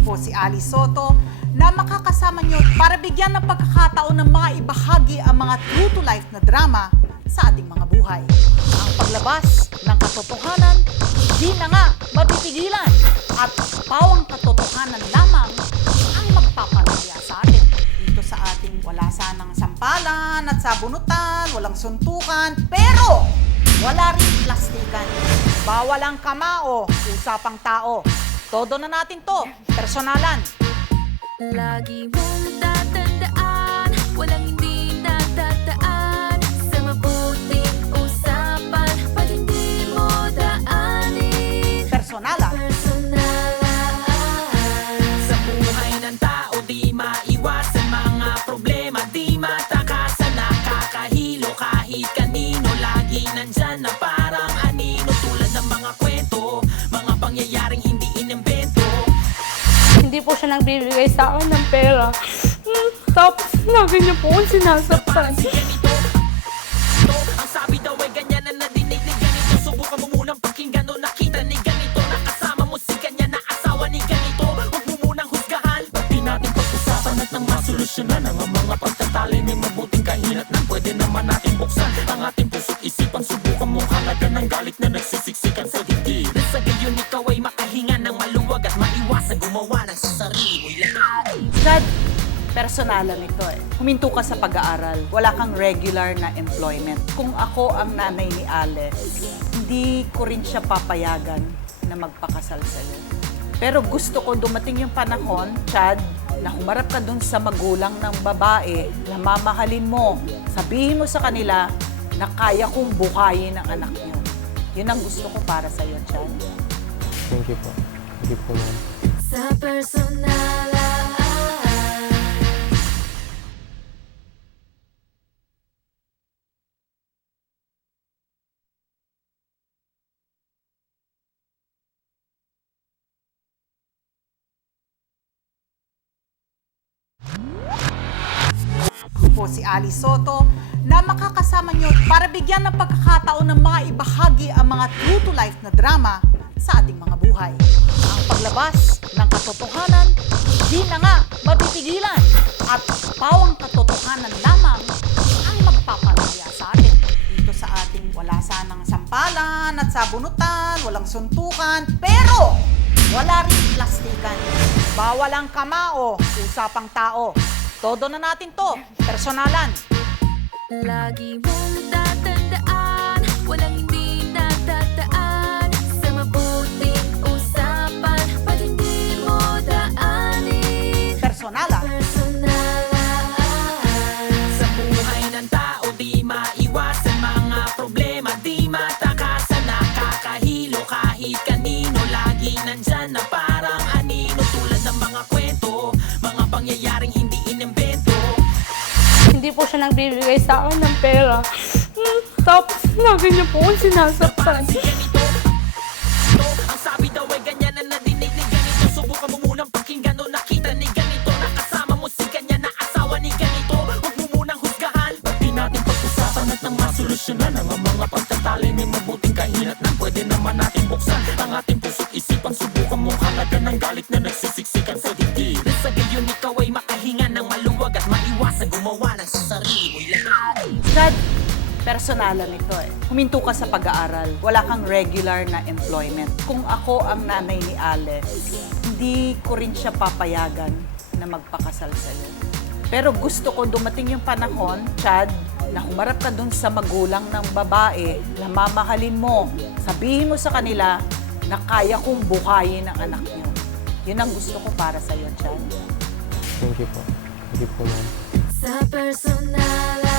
Po si Ali Soto na makakasama niyo para bigyan ng pagkakataon ng mga ibahagi ang mga true to life na drama sa ating mga buhay. Ang paglabas ng katotohanan, di na nga mapitigilan at pawang katotohanan lamang ang magpapalaya sa atin. Dito sa ating wala sanang sampalan at sabunutan, walang suntukan, pero wala rin plastikan. Bawal ang kamao, usapang tao. Todo na natin to, personalan. Lagi mong tatandaan Walang hindi natataan Sa mabuting usapan Pag hindi mo daanin Personalan. Personalan Hindi po siya nagbibigay sa akin ng pera. Tapos lagi niya po akong sinasaktan. Ang sabi daw ay ganyan na nadinig ni ganito. Subukan mo munang pakinggan nakita ni ganito. Nakasama mo si ganyan na asawa ni ganito. Huwag mo munang husgahan. Ba't di pag-usapan at nang Ang mga pagtatali ni mabuting kahinat Nang pwede naman natin buksan. Ang ating puso't isipan Subukan mong halagan ng galit na nagsisiksikan Na sa personalan ito eh. Huminto ka sa pag-aaral. Wala kang regular na employment. Kung ako ang nanay ni Alex, hindi ko rin siya papayagan na magpakasal sa'yo. Pero gusto ko dumating yung panahon, Chad, na humarap ka dun sa magulang ng babae na mamahalin mo. Sabihin mo sa kanila na kaya kong buhayin ang anak niyo. Yun ang gusto ko para sa'yo, Chad. Thank you po. Thank you po, ma'am. Sa personalan po si Ali Soto na makakasama niyo para bigyan ng pagkakataon ng mga ibahagi ang mga true to life na drama sa ating mga buhay. Ang paglabas ng katotohanan, di na nga mapitigilan at pawang katotohanan lamang ang magpapalaya sa atin. Dito sa ating wala sanang sampalan at sabunutan, walang suntukan, pero wala rin plastikan. Bawal ang kamao, usapang tao. Todo na natin to, personalan. Lagi mong tatandaan Walang kanino Lagi nandyan na parang anino Tulad ng mga kwento Mga pangyayaring hindi inimbento Hindi po siya nagbibigay sa akin ng pera. Tapos lagi niya po akong sinasaktan. Ang sabi daw ay ganyan ng maluwag At maiwasan gumawa ng sa sarili mo'y lahat Dad, personalan ito eh. Huminto ka sa pag-aaral. Wala kang regular na employment. Kung ako ang nanay ni Alex, hindi ko rin siya papayagan na magpakasal sa'yo. Pero gusto ko dumating yung panahon, Chad, na humarap ka dun sa magulang ng babae na mamahalin mo. Sabihin mo sa kanila na kaya kong buhayin ang anak niyo. Yun ang gusto ko para sa'yo, Chad. Thank you po. Thank you po, ma'am. Sa personalan